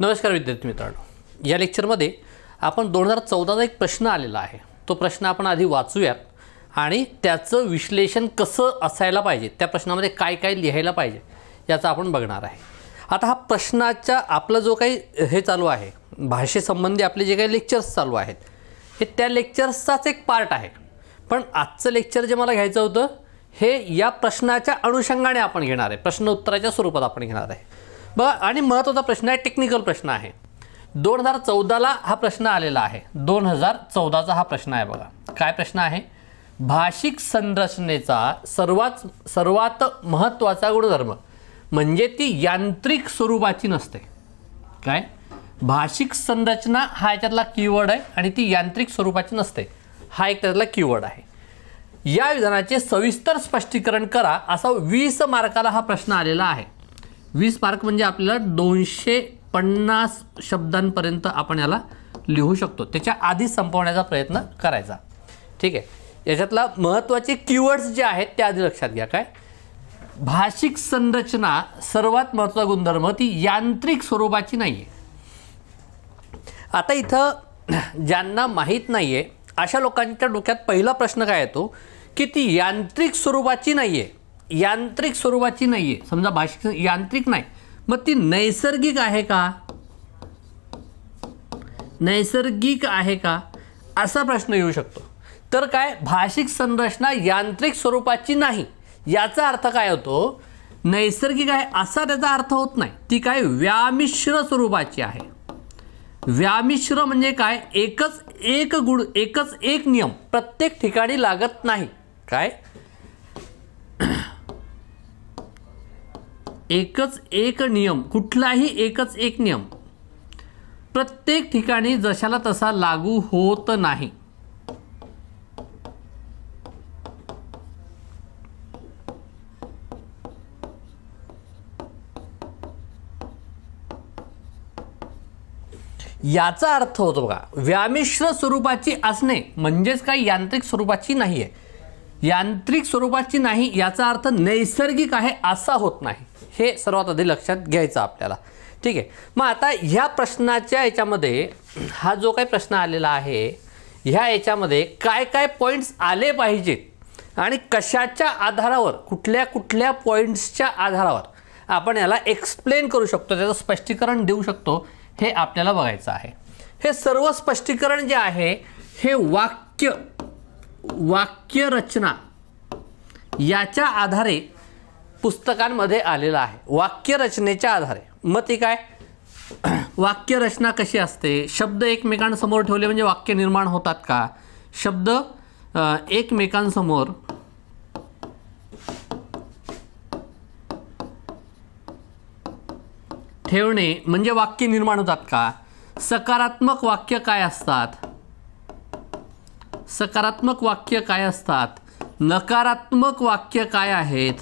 नमस्कार विद्यार्थी मित्रांनो, या लेक्चरमध्ये आपण 2014चा एक प्रश्न आलेला आहे. तो प्रश्न आपण आधी वाचूयात आणि त्याचं विश्लेषण कसं असायला पाहिजे, त्या प्रश्नामध्ये काय काय लिहायला पाहिजे याचं आपण बघणार आहे. आता हा प्रश्नाचा आपला जो काही हे चालू आहे, भाषेसंबंधी आपले जे काही लेक्चर्स चालू आहेत, हे त्या लेक्चर्सचाच एक पार्ट आहे. पण आजचं लेक्चर जे मला घ्यायचं होतं हे या प्रश्नाच्या अनुषंगाने आपण घेणार आहे, प्रश्न उत्तराच्या स्वरूपात आपण घेणार आहे. बघा, आणि महत्त्वाचा प्रश्न आहे, टेक्निकल प्रश्न आहे. 2014ला हा प्रश्न आलेला आहे. 2014चा हा प्रश्न आहे. बघा काय प्रश्न आहे. भाषिक संरचनेचा सर्वात महत्त्वाचा गुणधर्म म्हणजे ती यांत्रिक स्वरूपाची नसते. काय भाषिक संरचना हा याच्यातला कीवर्ड आहे आणि ती यांत्रिक स्वरूपाची नसते, हा एक त्यातला कीवर्ड आहे. या विधानाचे सविस्तर स्पष्टीकरण करा, असा 20 मार्काला हा प्रश्न आलेला आहे. 20 मार्क म्हणजे आपल्याला 250 शब्दांपर्यंत आपण याला लिहू शकतो. त्याच्या आधी संपवण्याचा प्रयत्न करायचा. ठीक आहे. याच्यातला महत्त्वाचे कीवर्ड्स जे आहेत ते आधी लक्षात घ्या. काय भाषिक संरचना सर्वात महत्त्वाचा गुणधर्म ती यांत्रिक स्वरूपाची नाही आहे. आता इथं ज्यांना माहीत नाही आहे अशा लोकांच्या डोक्यात पहिला प्रश्न काय येतो की ती यांत्रिक स्वरूपाची नाही आहे. यांत्रिक स्वरूपाची नाही आहे, समजा भाषिक यांत्रिक नाही, मग ती नैसर्गिक आहे का? नैसर्गिक आहे का असा प्रश्न येऊ शकतो. तर काय भाषिक संरचना यांत्रिक स्वरूपाची नाही याचा अर्थ काय होतो? नैसर्गिक आहे असा त्याचा अर्थ होत नाही. ती काय व्यामिश्र स्वरूपाची आहे. व्यामिश्र म्हणजे काय? एकच एक नियम प्रत्येक ठिकाणी लागत नाही. काय एकच एक नियम, कुठलाही एकच एक नियम प्रत्येक ठिकाणी जशाला तसा लागू होत नाही. याचा अर्थ होतो बघा, व्यामिश्र स्वरूपाची असणे म्हणजेच काय यांत्रिक स्वरूपाची नाही आहे. यांत्रिक स्वरूपाची नाही याचा अर्थ नैसर्गिक आहे असा होत नाही. हे सर्वात आधी लक्षात घ्यायचं आपल्याला. ठीक आहे. मग आता ह्या प्रश्नाच्या याच्यामध्ये हा जो काही प्रश्न आलेला आहे ह्या याच्यामध्ये काय काय पॉईंट्स आले पाहिजेत आणि कशाच्या आधारावर, कुठल्या कुठल्या पॉईंट्सच्या आधारावर आपण याला एक्सप्लेन करू शकतो, त्याचं स्पष्टीकरण देऊ शकतो, हे आपल्याला बघायचं आहे. हे सर्व स्पष्टीकरण जे आहे हे वाक्य रचना याच्या आधारे पुस्तकांमध्ये आलेलं आहे. वाक्य रचनेच्या आधारे. मग ती काय वाक्य रचना कशी असते? शब्द एकमेकांसमोर ठेवले म्हणजे वाक्य निर्माण होतात का? शब्द एकमेकांसमोर ठेवणे म्हणजे वाक्य निर्माण होतात का? सकारात्मक वाक्य काय असतात? सकारात्मक वाक्य काय असतात? नकारात्मक वाक्य काय आहेत?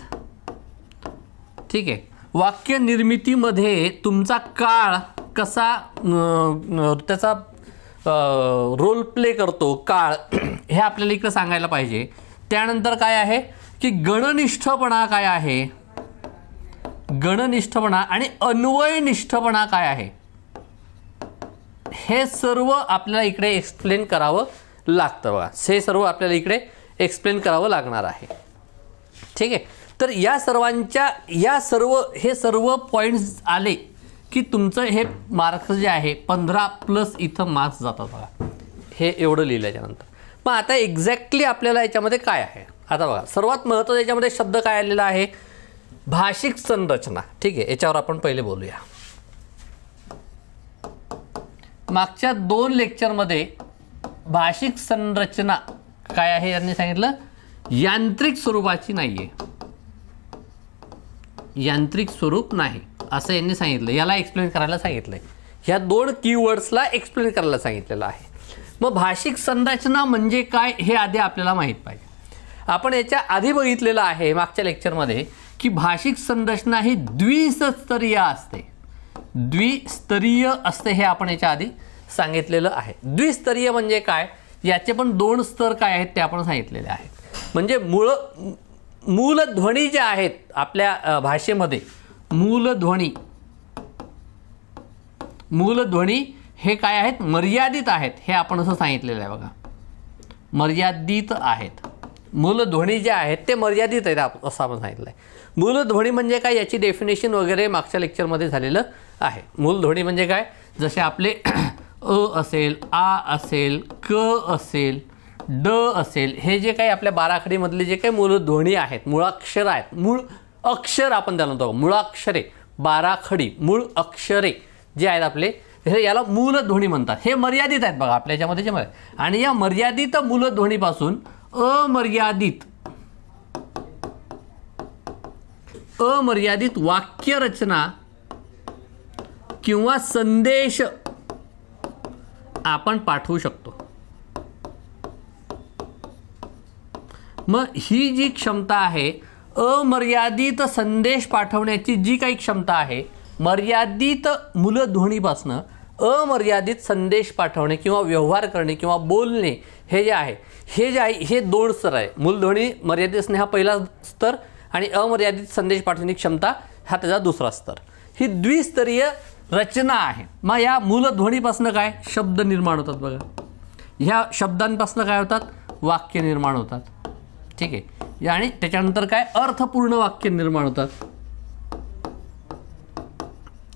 ठीक आहे. वाक्य निर्मितीमध्ये तुमचा काळ कसा त्याचा रोल प्ले करतो, काळ हे आपल्याला इकडे सांगायला पाहिजे. त्यानंतर काय आहे की गणनिष्ठपणा काय आहे, गणनिष्ठपणा आणि अन्वयनिष्ठपणा काय आहे, हे सर्व आपल्याला इकडे एक्सप्लेन करावं लागतं. बघा हे सर्व आपल्याला इकडे एक्सप्लेन करावं लागणार आहे. ठीक आहे. तर या सर्वांच्या हे सर्व पॉईंट्स आले की तुमचं हे मार्क्स जे आहे 15+ इथं मार्क्स जातात. बघा हे एवढं लिहिल्याच्यानंतर. मग आता एक्झॅक्टली आपल्याला याच्यामध्ये काय आहे? आता बघा सर्वात महत्त्वाचं याच्यामध्ये शब्द काय आलेला आहे? भाषिक संरचना. ठीक आहे. याच्यावर आपण पहिले बोलूया. मागच्या 2 लेक्चरमध्ये भाषिक संरचना काय आहे यांनी सांगितलं, यांत्रिक स्वरूपाची नाही आहे, यांत्रिक स्वरूप नाही असं यांनी सांगितलं. याला एक्सप्लेन करायला सांगितलंय. ह्या 2 कीवर्ड्सला एक्सप्लेन करायला सांगितलेलं आहे. मग भाषिक संरचना म्हणजे काय हे आधी आपल्याला माहीत पाहिजे. आपण याच्या आधी बघितलेलं आहे मागच्या लेक्चरमध्ये की भाषिक संरचना ही द्विस्तरीय असते. द्विस्तरीय असते हे आपण याच्या आधी सांगितलेलं आहे. द्विस्तरीय म्हणजे काय? याचे पण 2 स्तर काय आहेत ते आपण सांगितलेले आहेत. म्हणजे मूलध्वनी जे आहेत आपल्या भाषेमध्ये, मूलध्वनी मूलध्वनी हे काय आहेत, मर्यादित आहेत, हे आपण असं सांगितलेलं आहे बघा, मर्यादित आहेत. मूलध्वनी जे आहेत ते मर्यादित आहेत असं आपण सांगितलं आहे. मूलध्वनी म्हणजे काय याची डेफिनेशन वगैरे मागच्या लेक्चरमध्ये झालेलं आहे. मूलध्वनी म्हणजे काय, जसे आपले अ असेल, आ असेल, क असेल, ड असेल, हे जे काही आपल्या बाराखडीमधले जे काही मूलध्वनी आहेत, मुळाक्षर आहेत, मूळ अक्षर आपण त्याला म्हणतो, मुळाक्षरे, बाराखडी मूळ अक्षरे जे आहेत आपले, हे याला मूलध्वनी म्हणतात. हे मर्यादित आहेत बघा आपल्या याच्यामध्ये जे आणि या मर्यादित मूलध्वनीपासून अमर्यादित वाक्यरचना किंवा संदेश आपण पाठवू शकतो. मग ही जी क्षमता आहे, अमर्यादित संदेश पाठवण्याची जी काही क्षमता आहे, मर्यादित मूलध्वनीपासून अमर्यादित संदेश पाठवणे किंवा व्यवहार करणे किंवा बोलणे, हे जे आहे हे 2 स्तर आहे. मूलध्वनी मर्यादित असणे हा पहिला स्तर आणि अमर्यादित संदेश पाठवण्याची क्षमता हा त्याचा दुसरा स्तर. ही द्विस्तरीय रचना आहे. मग या मूलध्वनीपासून काय शब्द निर्माण होतात बघा, ह्या शब्दांपासून काय होतात, वाक्य निर्माण होतात. ठीक आहे. आणि त्याच्यानंतर काय अर्थपूर्ण वाक्य निर्माण होतात,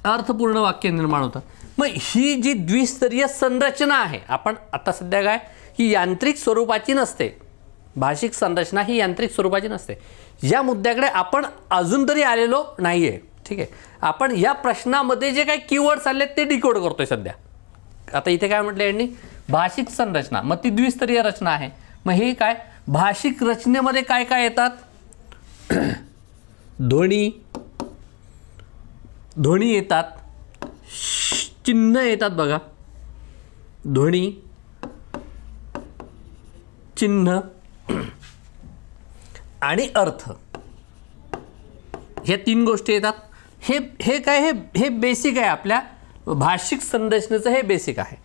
अर्थपूर्ण वाक्य निर्माण होतात. मग ही जी द्विस्तरीय संरचना आहे, आपण आता सध्या काय, ही यांत्रिक स्वरूपाची नसते, भाषिक संरचना ही यांत्रिक स्वरूपाची नसते. या मुद्द्याकडे आपण अजून तरी आलेलो नाही आहे. ठीक आहे. आपण या प्रश्नामध्ये जे काही कीवर्ड्स आले ते डिकोड करतोय सध्या. आता इथे काय म्हटलं यांनी, भाषिक संरचना, मग ती द्विस्तरीय रचना आहे. मग हे काय, भाषिक रचनेमध्ये काय काय येतात, ध्वनी येतात, चिन्ह येतात बघा, ध्वनी, चिन्ह आणि अर्थ, ह्या 3 गोष्टी येतात. हे काय, हे बेसिक आहे आपल्या भाषिक संरचनेचं, हे बेसिक आहे.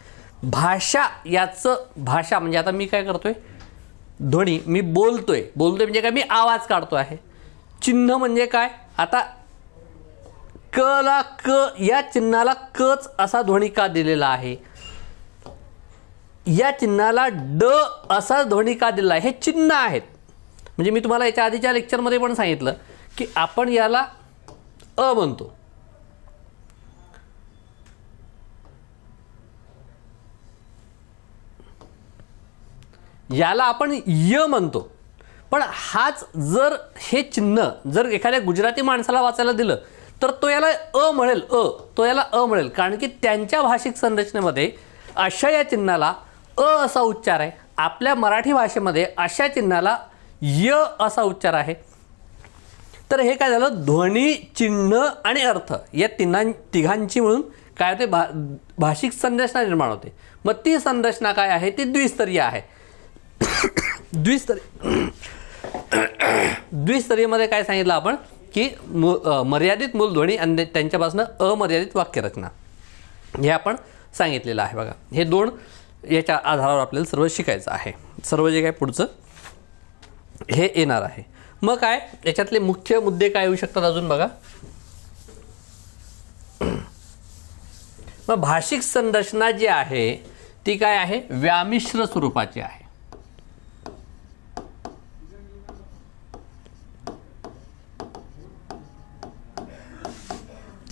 भाषा, याचं भाषा म्हणजे आता मी काय करतोय, ध्वनी, मी बोलतोय म्हणजे काय, मी आवाज काढतो आहे. चिन्ह म्हणजे काय, आता क ला क, या चिन्हाला कच असा ध्वनी का दिलेला आहे, या चिन्हाला ड असा ध्वनी का दिलेला आहे, हे चिन्ह आहेत. म्हणजे मी तुम्हाला याच्या आधीच्या लेक्चरमध्ये पण सांगितलं की आपण याला अ म्हणतो, याला आपण य म्हणतो. पण हाच जर हे चिन्ह जर एखाद्या गुजराती माणसाला वाचायला दिलं तर तो याला अ म्हणेल, तो याला अ म्हणेल, कारण की त्यांच्या भाषिक संरचनेमध्ये अशा या चिन्हाला अ असा उच्चार आहे. आपल्या मराठी भाषेमध्ये अशा चिन्हाला य असा उच्चार आहे. तर हे काय झालं, ध्वनी, चिन्ह आणि अर्थ या तिघांची मिळून काय होते, भाषिक संरचना निर्माण होते. मग ती संरचना काय आहे, ती द्विस्तरीय आहे. द्विस्तरीयमध्ये काय सांगितलं आपण की मर्यादित मूलध्वनी आणि त्यांच्यापासून अमर्यादित वाक्यरचना, हे आपण सांगितलेलं आहे बघा. हे 2 याच्या आधारावर आपल्याला सर्व शिकायचं आहे. सर्व जे काय पुढचं हे येणार आहे. मग काय याच्यातले मुख्य मुद्दे काय येऊ शकतात अजून बघा. मग भाषिक संरचना जी आहे ती काय आहे, व्यामिश्र स्वरूपाची आहे.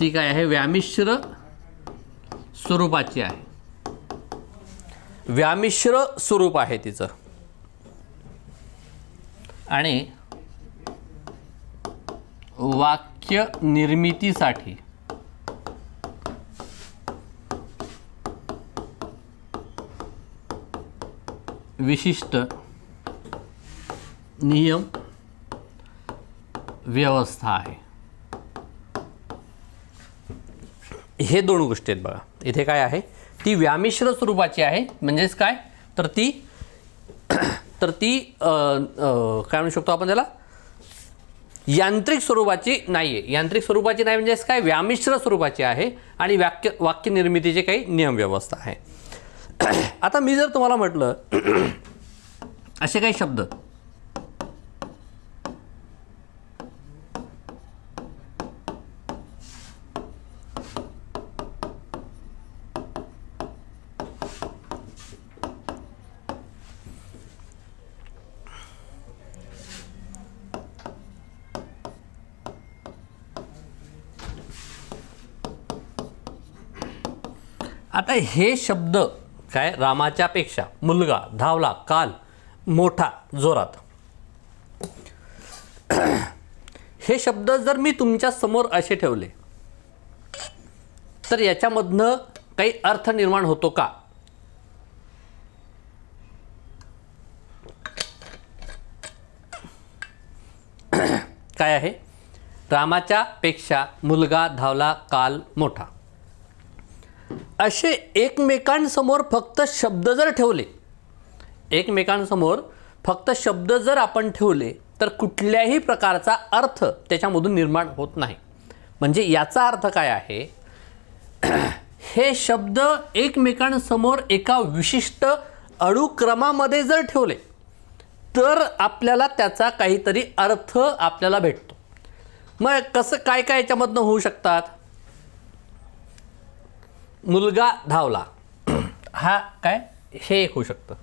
ती काय आहे, व्यामिश्र स्वरूपाची आहे. व्यामिश्र स्वरूप आहे तिचं. आणि वाक्य निर्मितीसाठी विशिष्ट नियम व्यवस्था आहे. हे 2 गोष्टी आहेत बघा. इथे काय आहे, ती व्यामिश्र स्वरूपाची आहे. म्हणजेच काय, तर ती काय म्हणू शकतो आपण त्याला, यांत्रिक स्वरूपाची नाही आहे. यांत्रिक स्वरूपाची नाही म्हणजेच काय, व्यामिश्र स्वरूपाची आहे. आणि वाक्य निर्मितीचे काही नियम व्यवस्था आहे. आता मी जर तुम्हाला म्हटलं असे काही शब्द, आता हे शब्द काय, रामाच्या पेक्षा, मुलगा, धावला, काल, मोठा, जोरात, हे शब्द जर मी तुमच्या समोर असे ठेवले तर याच्यामधनं काही अर्थ निर्माण होतो का? काय आहे? रामाच्या पेक्षा, मुलगा, धावला, काल, मोठा, असे एकमेकांसमोर फक्त शब्द जर ठेवले, एकमेकांसमोर फक्त शब्द जर आपण ठेवले तर कुठल्याही प्रकारचा अर्थ त्याच्यामधून निर्माण होत नाही. म्हणजे याचा अर्थ काय आहे? हे शब्द एकमेकांसमोर एका विशिष्ट अनुक्रमामध्ये जर ठेवले तर आपल्याला त्याचा काहीतरी अर्थ आपल्याला भेटतो. मग कसं काय काय याच्यामधनं होऊ शकतात? मुलगा धावला, हा काय, हे एक होऊ शकतं.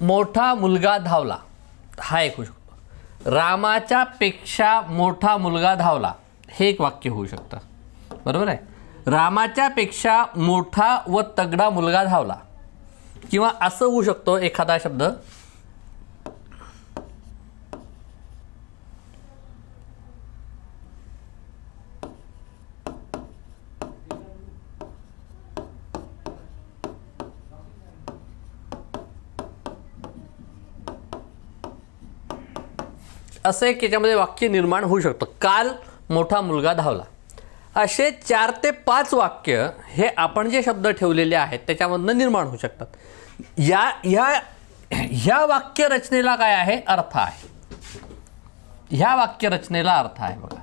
मोठा मुलगा धावला, हा एक होऊ शकतो. रामाच्या पेक्षा मोठा मुलगा धावला, हे एक वाक्य होऊ शकतं. बरोबर आहे. रामाच्या पेक्षा मोठा व तगडा मुलगा धावला, किंवा असं होऊ शकतो एखादा शब्द, असं एक याच्यामध्ये वाक्य निर्माण होऊ शकतं. काल मोठा मुलगा धावला. असे 4 ते 5 वाक्य हे आपण जे शब्द ठेवलेले आहेत त्याच्यामधनं निर्माण होऊ शकतात. ह्या वाक्य रचनेला काय आहे? अर्थ आहे. ह्या वाक्य रचनेला अर्थ आहे. बघा,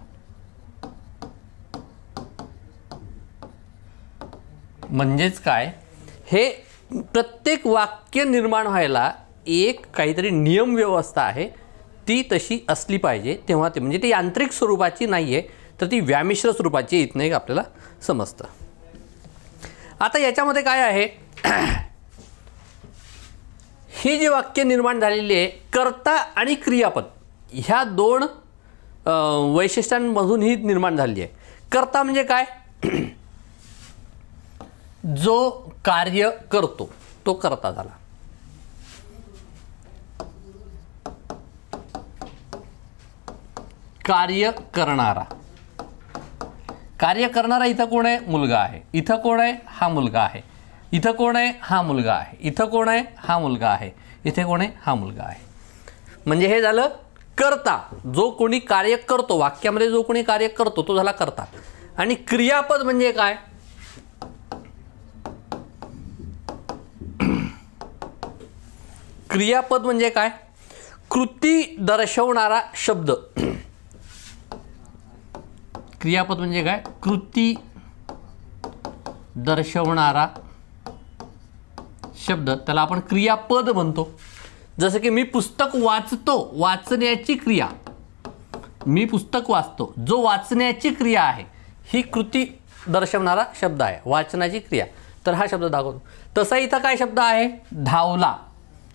म्हणजेच काय, हे प्रत्येक वाक्य निर्माण व्हायला एक काहीतरी नियम व्यवस्था आहे, ती तशी असली पाहिजे, तेव्हा ते, म्हणजे ती यांत्रिक स्वरूपाची नाही आहे तर ती व्यामिश्र स्वरूपाची इथनं एक आपल्याला समजतं. आता याच्यामध्ये काय आहे, ही जी वाक्य निर्माण झालेली आहे, कर्ता आणि क्रियापद ह्या 2 वैशिष्ट्यांमधून ही निर्माण झालेली आहे. कर्ता म्हणजे काय? जो कार्य करतो तो कर्ता झाला. कार्य करणारा, कार्य करणारा इथं कोण आहे? मुलगा आहे. इथं कोण आहे? हा मुलगा आहे. इथं कोण आहे? हा मुलगा आहे. इथं कोण आहे? हा मुलगा आहे. इथे कोण आहे? हा मुलगा आहे. म्हणजे हे झालं कर्ता, जो कोणी कार्य करतो, वाक्यामध्ये जो कोणी कार्य करतो तो झाला कर्ता. आणि क्रियापद म्हणजे काय? क्रियापद म्हणजे काय? कृती दर्शवणारा शब्द. क्रियापद म्हणजे काय? कृती दर्शवणारा शब्द, त्याला आपण क्रियापद म्हणतो. जसं की मी पुस्तक वाचतो, वाचण्याची क्रिया, मी पुस्तक वाचतो, जो वाचण्याची क्रिया आहे ही कृती दर्शवणारा शब्द आहे, वाचनाची क्रिया, तर हा शब्द दाखवतो. तसा इथं काय शब्द आहे? धावला,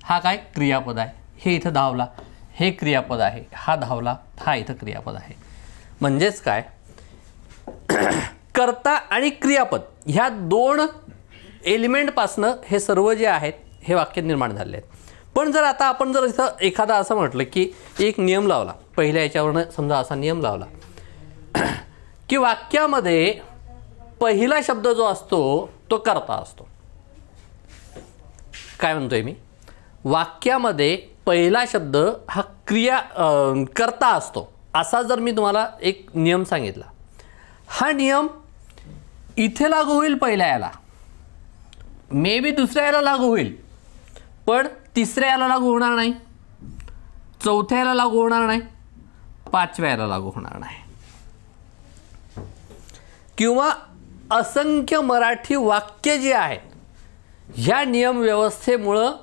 हा काय क्रियापद आहे. हे इथं धावला हे क्रियापद आहे, हा धावला हा इथं क्रियापद आहे. म्हणजेच काय, कर्ता आणि क्रियापद ह्या 2 एलिमेंटपासनं हे सर्व जे आहेत हे वाक्य निर्माण झाले आहेत. पण जर आता आपण जर इथं एखादा असं म्हटलं की एक नियम लावला, पहिल्या याच्यावरनं समजा असा नियम लावला की वाक्यामध्ये पहिला शब्द जो असतो तो कर्ता असतो. काय म्हणतोय मी? वाक्यामध्ये पहिला शब्द हा कर्ता असतो, असा जर मी तुम्हाला एक नियम सांगितला, हा नियम इथे लागू होईल पहिल्या याला, मे बी दुसऱ्या याला लागू होईल, पण तिसऱ्या याला लागू होणार नाही, चौथ्या याला लागू होणार नाही, 5व्या याला लागू होणार नाही. किंवा असंख्य मराठी वाक्य जी आहेत ह्या नियम व्यवस्थेमुळं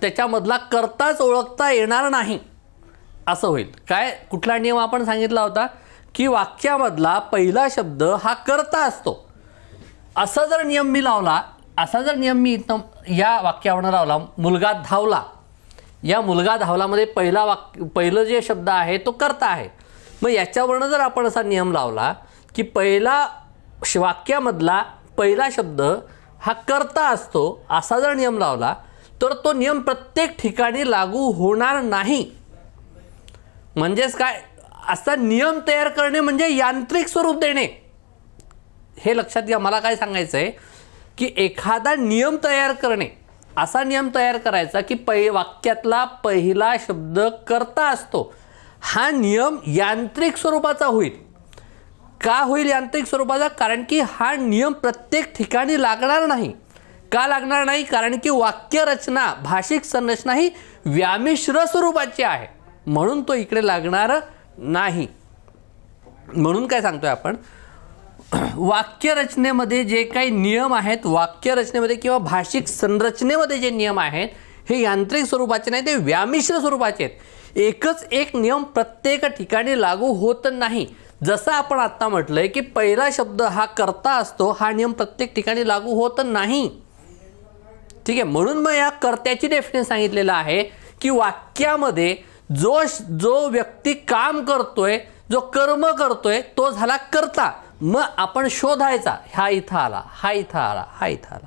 त्याच्यामधला कर्ताच ओळखता येणार नाही असं होईल. काय, कुठला नियम आपण सांगितला होता की वाक्यामधला पहिला शब्द हा कर्ता असतो. असा जर नियम मी लावला, असा जर नियम मी इथं या वाक्यावरनं लावला, मुलगा धावला, या मुलगा धावलामध्ये पहिलं जे शब्द आहे तो कर्ता आहे. मग याच्यावरनं जर आपण असा नियम लावला की पहिला वाक्यामधला पहिला शब्द हा कर्ता असतो असा जर नियम लावला तर तो नियम प्रत्येक ठिकाणी लागू होणार नाही. म्हणजेच काय, असा नियम तयार करणे म्हणजे यांत्रिक स्वरूप देणे. हे लक्षात घ्या. मला काय सांगायचं आहे की एखादा नियम तयार करणे, असा नियम तयार करायचा की वाक्यातला पहिला शब्द कर्ता असतो. हा नियम यांत्रिक स्वरूपाचा होईल. का होईल यांत्रिक स्वरूपाचा? कारण की हा नियम प्रत्येक ठिकाणी लागणार नाही. का लागणार नाही? कारण की वाक्यरचना, भाषिक संरचना ही व्यामिश्र स्वरूपाची आहे, म्हणून तो इकडे लागणार नाही. म्हणून काय सांगतोय आपण, वाक्यरचनेमध्ये जे काही नियम आहेत, वाक्यरचनेमध्ये किंवा भाषिक संरचनेमध्ये जे नियम आहेत हे यांत्रिक स्वरूपाचे नाही, ते व्यामिश्र स्वरूपाचे आहेत. एकच एक नियम प्रत्येक ठिकाणी लागू होत नाही. जसं आपण आत्ता म्हटलंय की पहिला शब्द हा कर्ता असतो, हा नियम प्रत्येक ठिकाणी लागू होत नाही. ठीक आहे. म्हणून मग या कर्त्याची डेफिनेशन सांगितलेलं आहे की वाक्यामध्ये जो व्यक्ती काम करतोय, जो कर्म करतोय तो झाला कर्ता. मग आपण शोधायचा, हा इथं आला, हा इथं आला, हा इथं आला,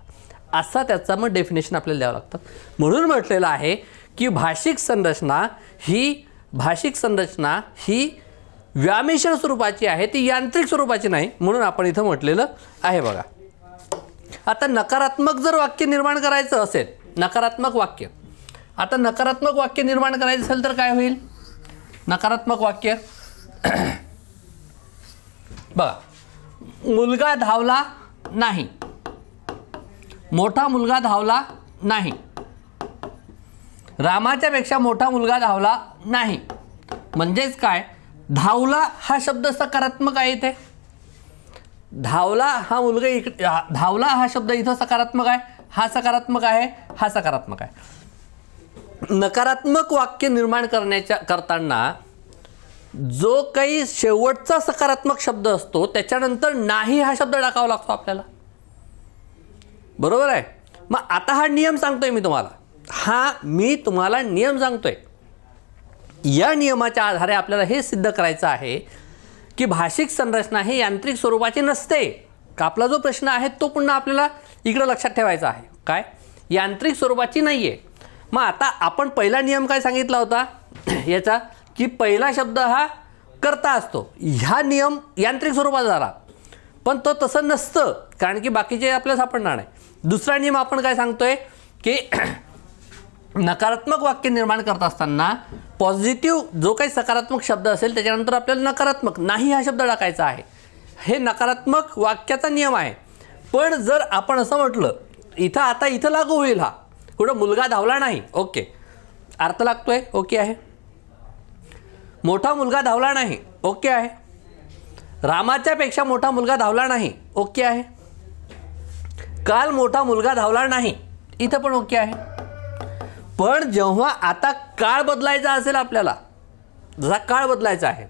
असा त्याचा मग डेफिनेशन आपल्याला द्यावं लागतं. म्हणून म्हटलेलं आहे की भाषिक संरचना ही व्यामिश्र स्वरूपाची आहे, ती यांत्रिक स्वरूपाची नाही. म्हणून आपण इथं म्हटलेलं आहे बघा. आता नकारात्मक जर वाक्य निर्माण करायचं असेल, नकारात्मक वाक्य निर्माण करायचं असेल तर काय होईल? नकारात्मक वाक्य बघा, मुलगा धावला नाही, मोठा मुलगा धावला नाही, रामाच्या पेक्षा मोठा मुलगा धावला नाही. म्हणजेच काय, धावला हा शब्द सकारात्मक आहे. इथे धावला हा मुलगा, धावला हा शब्द इथं सकारात्मक आहे, हा सकारात्मक आहे, हा सकारात्मक आहे. नकारात्मक वाक्य निर्माण करताना जो काही शेवटचा सकारात्मक शब्द असतो त्याच्यानंतर नाही हा शब्द टाकावा लागतो आपल्याला. बरोबर आहे. मग आता हा नियम सांगतोय मी तुम्हाला नियम सांगतोय. या नियमाच्या आधारे आपल्याला हे सिद्ध करायचं आहे की भाषिक संरचना ही यांत्रिक स्वरूपाची नसते. आपला जो प्रश्न आहे तो पुन्हा आपल्याला इकडे लक्षात ठेवायचा आहे. काय? यांत्रिक स्वरूपाची नाहीये. मग आता आपण पहिला नियम काय सांगितला होता याचा, की पहिला शब्द हा कर्ता असतो. ह्या नियम यांत्रिक स्वरूपाचा झाला, पण तो तसं नसतं कारण की बाकीचे आपल्याला सापडणार नाही. दुसरा नियम आपण काय सांगतोय की नकारात्मक वाक्य निर्माण करत असताना पॉझिटिव्ह जो काही सकारात्मक शब्द असेल त्याच्यानंतर आपल्याला नकारात्मक नाही हा शब्द टाकायचा आहे. हे नकारात्मक वाक्याचा नियम आहे. पण जर आपण असं म्हटलं, इथं लागू होईल हा. कुठं मुलगा धावला नाही, ओके, अर्थ लागतोय, ओके आहे. मोठा मुलगा धावला नाही, ओके आहे. रामाच्या पेक्षा मोठा मुलगा धावला नाही, ओके आहे. काल मोठा मुलगा धावला नाही, इथं पण ओके आहे. पण जेव्हा आता काळ बदलायचा असेल आपल्याला, जसा काळ बदलायचा आहे,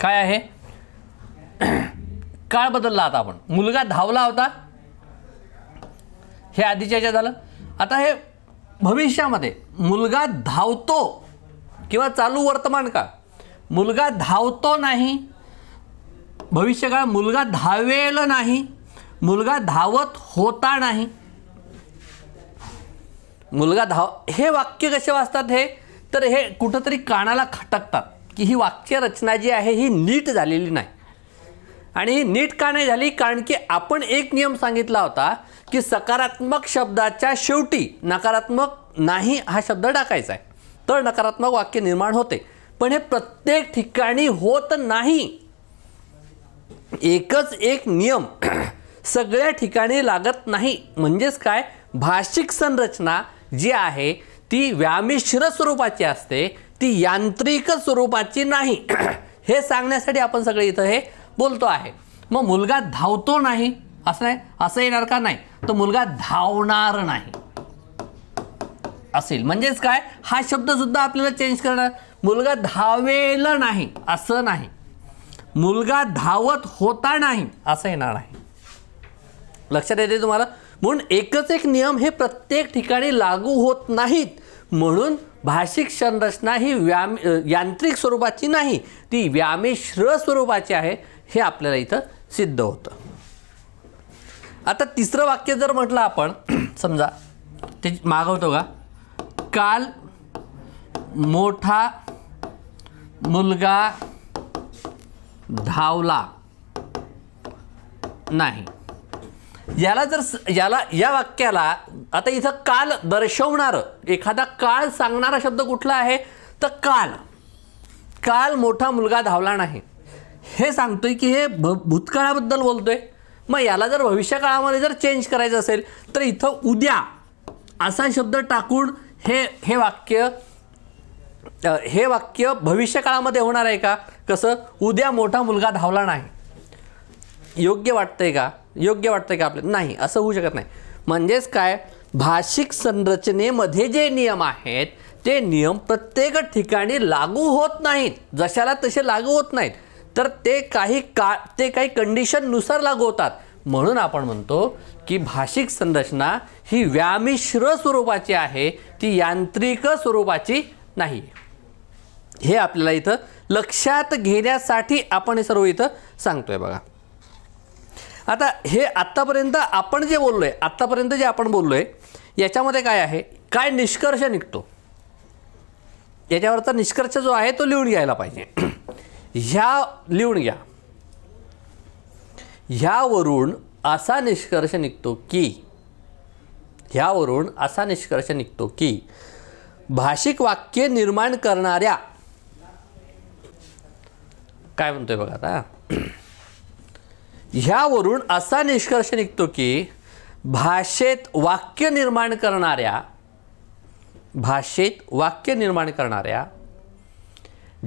काय आहे, काळ बदलला. आता आपण मुलगा धावला होता, हे आधीच्या ह्याच्यात झालं. आता हे भविष्यामध्ये मुलगा धावतो किंवा चालू वर्तमान काळ, मुलगा धावतो नाही, भविष्यकाळ मुलगा धावेल नाही, मुलगा धावत होता नाही, मुलगा हे वाक्य कसे वाचतात हे, तर हे कुठंतरी कानाला खटकतात की ही वाक्य रचना जी आहे ही नीट झालेली नाही. आणि ही नीट का नाही झाली? कारण की आपण एक नियम सांगितला होता की सकारात्मक शब्दाच्या शेवटी नकारात्मक नाही हा शब्द टाकायचा आहे, तर नकारात्मक वाक्य निर्माण होते. पण हे प्रत्येक ठिकाणी होत नाही. एकच एक नियम सगळ्या ठिकाणी लागत नाही. म्हणजेच काय, भाषिक संरचना जी आहे ती व्यामिश्र स्वरूपाची असते, ती यांत्रिक स्वरूपाची नाही. हे सांगण्यासाठी आपण सगळे इथं हे बोलतो आहे. मग मुलगा धावतो नाही असं नाही, असं येणार का? नाही. तो मुलगा धावणार नाही असेल. म्हणजेच काय, हा शब्द सुद्धा आपल्याला चेंज करणार. मुलगा धावेल नाही असं नाही, मुलगा धावत होता नाही असं येणार नाही. लक्षात येते तुम्हाला? म्हणून एकच एक नियम हे प्रत्येक ठिकाणी लागू होत नाहीत. म्हणून भाषिक संरचना ही यांत्रिक स्वरूपाची नाही, ती व्यामिश्र स्वरूपाची आहे, हे आपल्याला इथं सिद्ध होतं. आता तिसरं वाक्य जर म्हटलं आपण, समजा ते मागवतो का, काल मोठा मुलगा धावला नाही. याला जर या वाक्याला आता इथं काल दर्शवणारं एखादा काळ सांगणारा शब्द कुठला आहे, तर काल मोठा मुलगा धावला नाही हे सांगतोय की हे भूतकाळाबद्दल बोलतोय. मग याला जर भविष्यकाळामध्ये जर चेंज करायचं असेल तर इथं उद्या असा शब्द टाकून हे वाक्य भविष्यकाळामध्ये होणार आहे का? कसं, उद्या मोठा मुलगा धावला नाही. योग्य वाटतंय का? योग्य वाटतंय का आपल्याला? नाही, असं होऊ शकत नाही. म्हणजेच काय, भाषिक संरचनेमध्ये जे नियम आहेत ते नियम प्रत्येक ठिकाणी लागू होत नाहीत, जशाला तसे लागू होत नाहीत, तर ते काही कंडिशननुसार लागू होतात. म्हणून आपण म्हणतो की भाषिक संरचना ही व्यामिश्र स्वरूपाची आहे, ती यांत्रिक स्वरूपाची नाही. हे आपल्याला इथं लक्षात घेण्यासाठी आपण हे सर्व इथं सांगतोय बघा. आता हे आत्तापर्यंत आपण जे बोललोय, याच्यामध्ये काय आहे, काय निष्कर्ष निघतो, याच्यावरचा निष्कर्ष जो आहे तो लिहून घ्यायला पाहिजे. लिहून घ्या. ह्यावरून असा निष्कर्ष निघतो की भाषिक वाक्य निर्माण करणाऱ्या, काय म्हणतोय बघा आता, ह्यावरून असा निष्कर्ष निघतो की भाषेत वाक्य निर्माण करणाऱ्या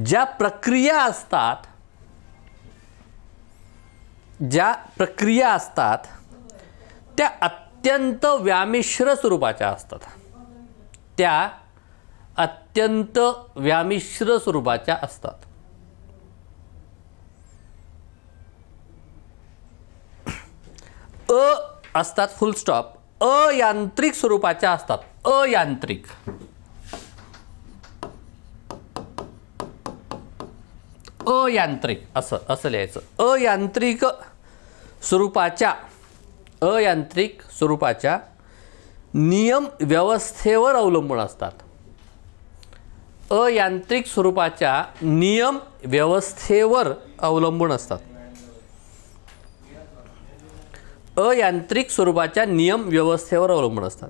ज्या प्रक्रिया असतात त्या अत्यंत व्यामिश्र स्वरूपाच्या असतात. असतात फुल स्टॉप, अयांत्रिक स्वरूपाच्या असतात. अयांत्रिक असं लिहायचं. अयांत्रिक स्वरूपाच्या नियम व्यवस्थेवर अवलंबून असतात. अयांत्रिक स्वरूपाच्या नियम व्यवस्थेवर अवलंबून असतात. अयांत्रिक स्वरूपाच्या नियम व्यवस्थेवर अवलंबून असतात.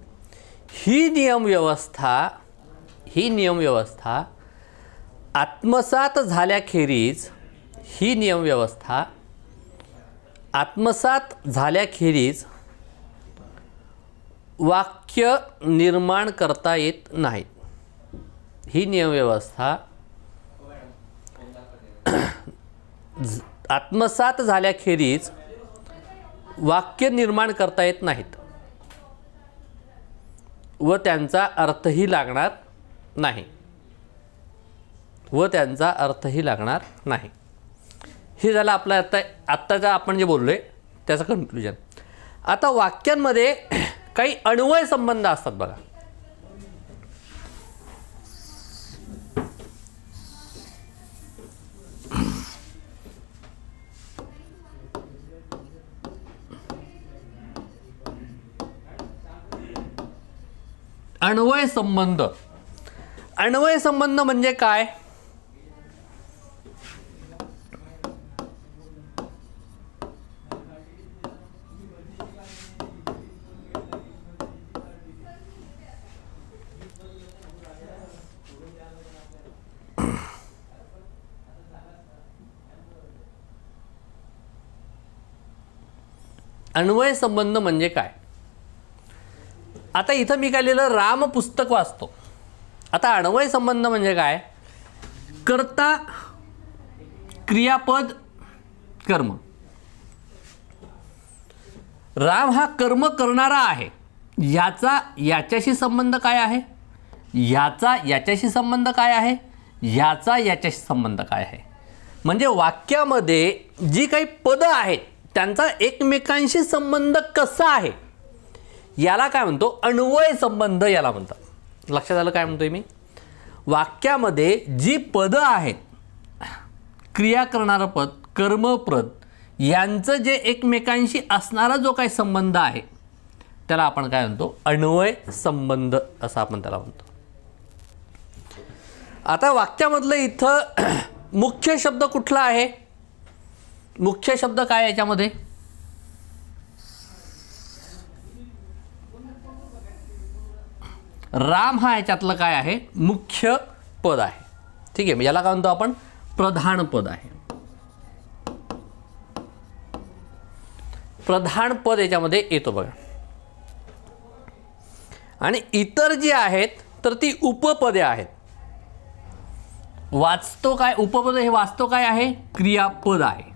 ही नियम व्यवस्था आत्मसात झाल्याखेरीज वाक्य निर्माण करता येत नाही. ही नियम व्यवस्था आत्मसात झाल्याखेरीज वाक्य निर्माण करता येत नाहीत व त्यांचा अर्थही लागणार नाही. हे झालं आपलं आत्ताचं आपण जे बोललोय त्याचं कन्क्लुजन. आता वाक्यांमध्ये काही अन्वय संबंध असतात बघा. अन्वय संबंध म्हणजे काय? अन्वय संबंध म्हणजे काय? आता इथं मी काय लिहिलं, राम पुस्तक वाचतो. आता अन्वय संबंध म्हणजे काय? कर्ता, क्रियापद, कर्म. राम हा कर्म करणारा आहे, याच्याशी संबंध काय आहे, याच्याशी संबंध काय आहे, याच्याशी संबंध काय आहे. म्हणजे वाक्यामध्ये जी काही पदं आहेत त्यांचा एकमेकांशी संबंध कसा आहे याला काय म्हणतो? अन्वय संबंध याला म्हणतात. लक्षात आलं काय म्हणतोय मी? वाक्यामध्ये जी पदं आहेत, क्रिया करणारं पद, कर्मपद, यांचं जे एकमेकांशी असणारा जो काही संबंध आहे त्याला आपण काय म्हणतो? अन्वय संबंध असं आपण त्याला म्हणतो. आता वाक्यामधलं इथं मुख्य शब्द कुठला आहे? मुख्य शब्द काय याच्यामध्ये? राम हा याच्यातलं काय आहे? मुख्य पद आहे. ठीक आहे, याला काय म्हणतो आपण? प्रधान पद आहे. प्रधान पद याच्यामध्ये येतो बघा. आणि इतर जी आहेत तर ती उपपदे आहेत. वाचतो काय? उपपद हे वाचतो काय आहे? क्रियापद आहे.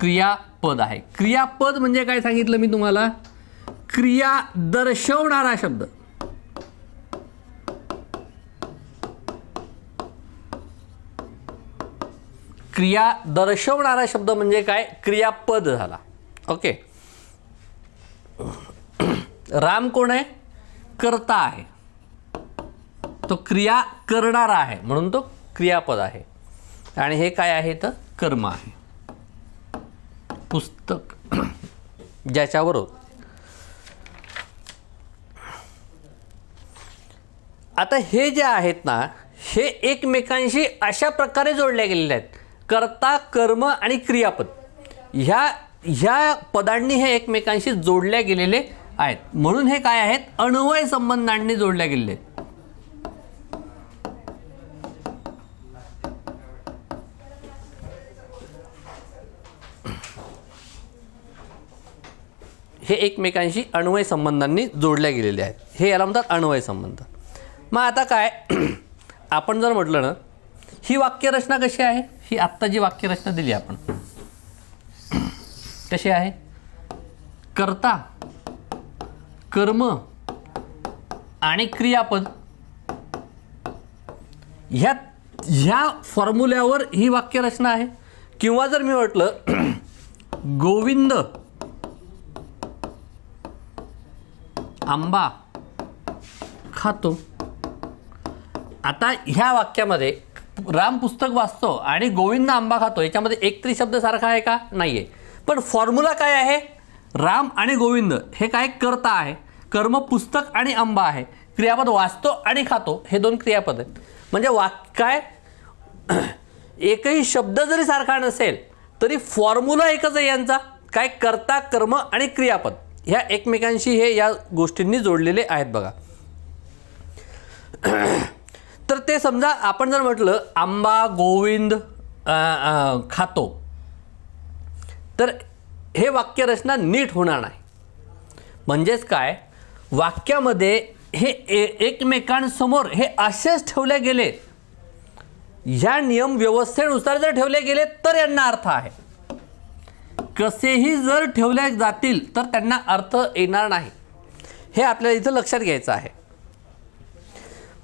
क्रियापद आहे. क्रियापद म्हणजे काय सांगितलं मी तुम्हाला? क्रिया दर्शवणारा शब्द. क्रिया दर्शवणारा शब्द म्हणजे काय? क्रियापद झाला. ओके. राम कोण आहे? कर्ता आहे. तो क्रिया करणारा आहे म्हणून तो क्रियापद आहे. आणि हे काय आहे? तर कर्म आहे. पुस्तक ज्याच्यावर आता हे जे आहेत ना, हे एकमेकांशी अशा प्रकारे जोडले गेलेले आहेत. कर्ता, कर्म आणि क्रियापद ह्या पदांनी हे एकमेकांशी जोडल्या गेलेले आहेत. म्हणून हे काय आहेत? अन्वय संबंधांनी जोडल्या गेलेले आहेत. हे एकमेकांशी अन्वय संबंधांनी जोडल्या गेलेले आहेत. हे याला म्हणतात अन्वय संबंध. मग आता काय आपण जर म्हटलं ना, ही वाक्यरचना कशी आहे? ही आत्ता जी वाक्यरचना दिली आपण कशी आहे? कर्ता, कर्म आणि क्रियापद ह्या फॉर्म्युल्यावर ही वाक्यरचना आहे. किंवा जर मी म्हटलं गोविंद आंबा खातो. आता ह्या वाक्यामध्ये राम पुस्तक वाचतो आणि गोविंद आंबा खातो, याच्यामध्ये एक तरी शब्द सारखा आहे का? नाही आहे. पण फॉर्म्युला काय आहे? राम आणि गोविंद हे काय? कर्ता आहे. कर्म पुस्तक आणि आंबा आहे. क्रियापद वाचतो आणि खातो, हे दोन क्रियापद आहेत. म्हणजे काय एकही शब्द जरी सारखा नसेल तरी फॉर्म्युला एकच आहे यांचा. काय? कर्ता, कर्म आणि क्रियापद ह्या एकमेकांशी हे या गोष्टींनी जोडलेले आहेत बघा. तर ते समजा आपण जर म्हटलं आंबा गोविंद खातो, तर हे वाक्यरचना नीट होणार नाही. म्हणजेच काय? वाक्यामध्ये हे एकमेकांसमोर हे असेच ठेवले गेले, ह्या नियम व्यवस्थेनुसार जर ठेवले गेले तर यांना अर्थ आहे. कसेही जर ठेवले जातील तर त्यांना अर्थ येणार नाही. हे आपल्याला इथं लक्षात घ्यायचं आहे.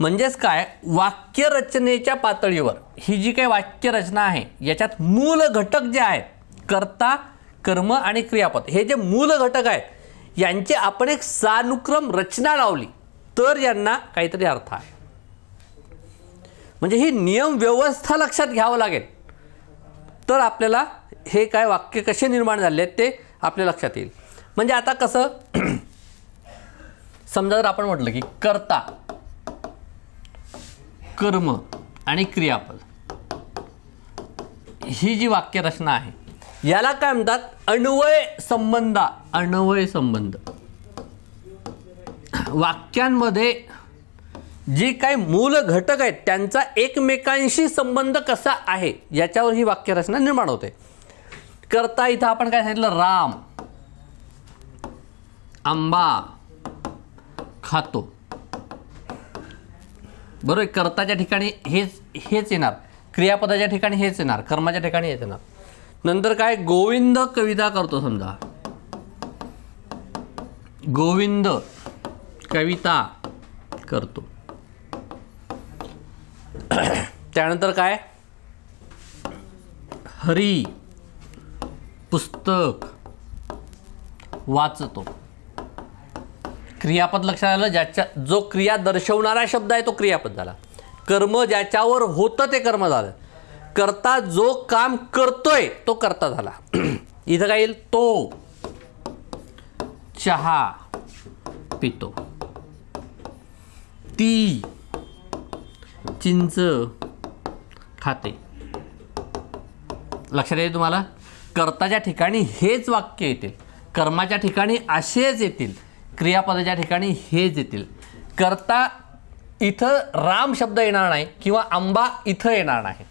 म्हणजेच काय? वाक्यरचनेच्या पातळीवर ही जी काही वाक्यरचना आहे याच्यात मूल घटक जे आहेत, कर्ता, कर्म आणि क्रियापद, हे जे मूल घटक आहेत यांची आपण एक सानुक्रम रचना लावली तर यांना काहीतरी अर्थ आहे. म्हणजे ही नियम व्यवस्था लक्षात घ्यावं लागेल तर आपल्याला हे काय वाक्य कसे निर्माण झाले ते आपल्या लक्षात येईल. म्हणजे आता कसं समजा जर आपण म्हटलं की कर्ता, कर्म आणि क्रियापद ही जी वाक्यरचना आहे याला काय म्हणतात? अन्वय संबंध. अन्वय संबंध. वाक्यांमध्ये जे काही मूल घटक आहेत त्यांचा एकमेकांशी संबंध कसा आहे याच्यावर ही वाक्यरचना निर्माण होते. कर्ता इथं आपण काय सांगितलं? राम आंबा खातो. बरोबर. कर्ताच्या ठिकाणी हेच येणार, क्रियापदाच्या ठिकाणी हेच येणार, कर्माच्या ठिकाणी हेच येणार. नंतर काय? गोविंद कविता करतो. समजा गोविंद कविता करतो. त्यानंतर काय? हरी पुस्तक वाचतो. क्रियापद लक्षात आलं, ज्याच्या जो क्रिया दर्शवणारा शब्द आहे तो क्रियापद झाला. कर्म ज्याच्यावर होतं ते कर्म झालं. कर्ता जो काम करतोय तो कर्ता झाला. इथं काय येईल, तो चहा पितो, ती चिंच खाते. लक्षात येईल तुम्हाला, कर्ताच्या ठिकाणी हेच वाक्य येतील, कर्माच्या ठिकाणी असेच येतील, क्रियापदाच्या ठिकाणी हेच येतील. कर्ता इथं राम शब्द येणार नाही किंवा आंबा इथं येणार नाही.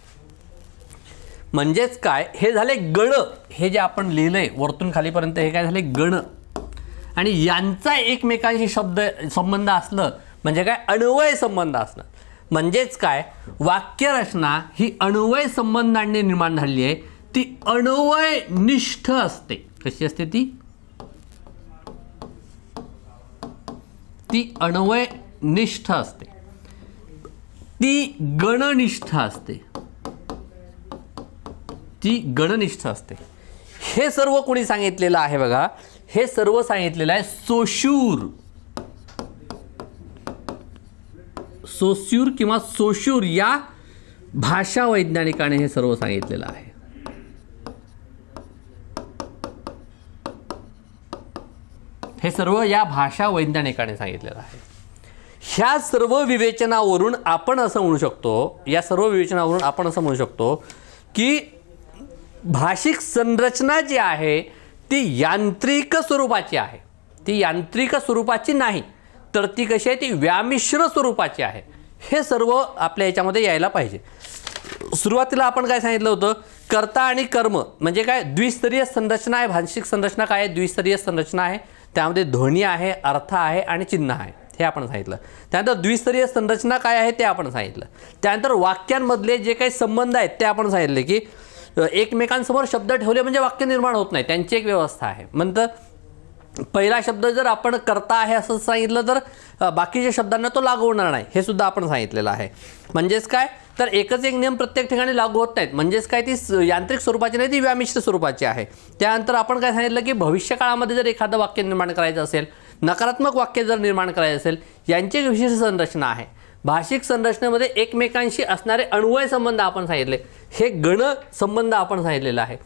म्हणजेच काय, हे झाले गण. हे जे आपण लिहिलंय वरतून खालीपर्यंत हे काय झाले, गण. आणि यांचा एकमेकांशी शब्द संबंध असलं म्हणजे काय, अन्वय संबंध असणं. म्हणजेच काय, वाक्यरचना ही अन्वय संबंधाने निर्माण झालेली आहे. ती अन्वयनिष्ठ असते. कशी असते ती अन्वयनिष्ठ असते. ती गणनिष्ठ असते. ती गणनिष्ठ असते. हे सर्व कोणी सांगितलेलं आहे बघा, हे सर्व सांगितलेलं आहे सोशूर. सोस्यूर किंवा सोशूर या भाषा वैज्ञानिकाने हे सर्व सांगितलेलं आहे. हे सर्व या भाषा वैज्ञानिकाने सांगितलेलं आहे. ह्या सर्व विवेचनावरून आपण असं म्हणू शकतो, की भाषिक संरचना जी आहे ती यांत्रिक स्वरूपाची आहे. ती यांत्रिक स्वरूपाची नाही, तर ती कशी आहे, ती व्यामिश्र स्वरूपाची आहे. हे सर्व आपल्या याच्यामध्ये यायला पाहिजे. सुरुवातीला आपण काय सांगितलं होतं, कर्ता आणि कर्म म्हणजे काय, द्विस्तरीय संरचना आहे. भाषिक संरचना काय आहे, द्विस्तरीय संरचना आहे. त्यामध्ये ध्वनी आहे, अर्थ आहे आणि चिन्ह आहे, हे आपण सांगितलं. त्यानंतर द्विस्तरीय संरचना काय आहे ते आपण सांगितलं. त्यानंतर वाक्यांमधले जे काही संबंध आहेत ते आपण सांगितले, की एकमेकांसमोर शब्द ठेवले म्हणजे वाक्य निर्माण होत नाही, त्यांची एक व्यवस्था आहे. म्हणतं पहिला शब्द जर आपण कर्ता आहे असं सांगितलं तर बाकीच्या शब्दांना तो लागू होणार नाही, हे सुद्धा आपण सांगितलेलं आहे. म्हणजेच काय, तर एकच एक नियम प्रत्येक ठिकाणी लागू होत नाहीत. म्हणजेच काय, ती यांत्रिक स्वरूपाची नाही, ती व्यामिश्र स्वरूपाची आहे. त्यानंतर आपण काय सांगितलं, की भविष्यकाळामध्ये जर एखादं वाक्य निर्माण करायचं असेल, नकारात्मक वाक्य जर निर्माण करायचं असेल, यांची एक विशिष्ट संरचना आहे. भाषिक संरचनेमध्ये एकमेकांशी असणारे अन्वय संबंध आपण सांगितले, हे गण संबंध आपण सांगितलेला आहे.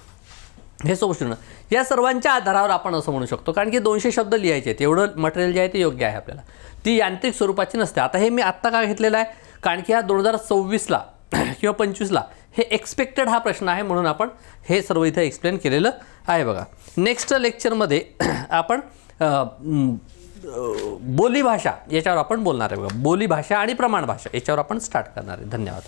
हे सोपं, या सर्वांच्या आधारावर आपण असं म्हणू शकतो, कारण की 200 शब्द लिहायचे आहेत, एवढं मटेरियल जे आहे ते योग्य आहे आपल्याला. ती यांत्रिक स्वरूपाची नसते. आता हे मी आत्ता का घेतलेलं आहे, कारण की हा 2026ला किंवा 25ला हे एक्सपेक्टेड हा प्रश्न आहे, म्हणून आपण हे सर्व इथं एक्सप्लेन केलेलं आहे. बघा, नेक्स्ट लेक्चरमध्ये आपण बोलीभाषा याच्यावर आपण बोलणार आहे. बघा, बोलीभाषा आणि प्रमाण भाषा याच्यावर आपण स्टार्ट करणार आहे. धन्यवाद.